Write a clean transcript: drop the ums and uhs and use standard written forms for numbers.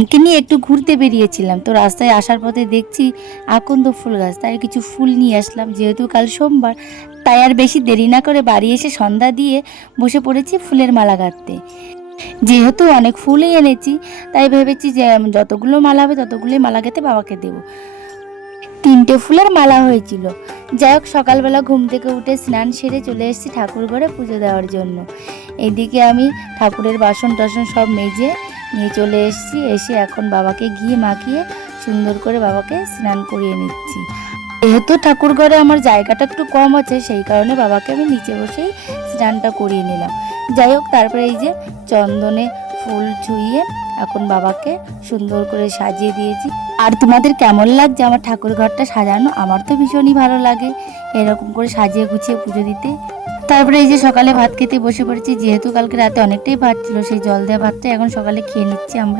ওকে নিয়ে একটু ঘুরতে বেরিয়েছিলাম, তো রাস্তায় আসার পথে দেখছি আকন্দ ফুল গাছ, তাই কিছু ফুল নিয়ে আসলাম। যেহেতু কাল সোমবার, তাই আর বেশি দেরি না করে বাড়ি এসে সন্ধ্যা দিয়ে বসে পড়েছি ফুলের মালা গাঁথতে। যেহেতু অনেক ফুলই এনেছি, তাই ভেবেছি যে যতগুলো মালা হবে ততগুলোই মালা গেঁথে বাবাকে দেবো। 3টে ফুলের মালা হয়েছিল। যাই হোক, সকালবেলা ঘুম থেকে উঠে স্নান সেরে চলে এসেছি ঠাকুর ঘরে পুজো দেওয়ার জন্য। এইদিকে আমি ঠাকুরের বাসন টাসন সব মেজে নিয়ে চলে এসেছি। এসে এখন বাবাকে ঘি মাখিয়ে সুন্দর করে বাবাকে স্নান করিয়ে নিচ্ছি। যেহেতু ঠাকুর ঘরে আমার জায়গাটা একটু কম আছে, সেই কারণে বাবাকে আমি নিচে বসেই স্নানটা করিয়ে নিলাম। যাই হোক, তারপরে এই যে চন্দনে ফুল ছুঁয়ে এখন বাবাকে সুন্দর করে সাজিয়ে দিয়েছি। আর তোমাদের কেমন লাগছে আমার ঠাকুর ঘরটা সাজানো? আমার তো ভীষণই ভালো লাগে এরকম করে সাজিয়ে গুছিয়ে পুজো দিতে। তারপরে এই যে সকালে ভাত খেতে বসে পড়েছি। যেহেতু কালকে রাতে অনেকটাই ভাত ছিল, সেই জল দেওয়া ভাতটা এখন সকালে খেয়ে নিচ্ছি আমরা।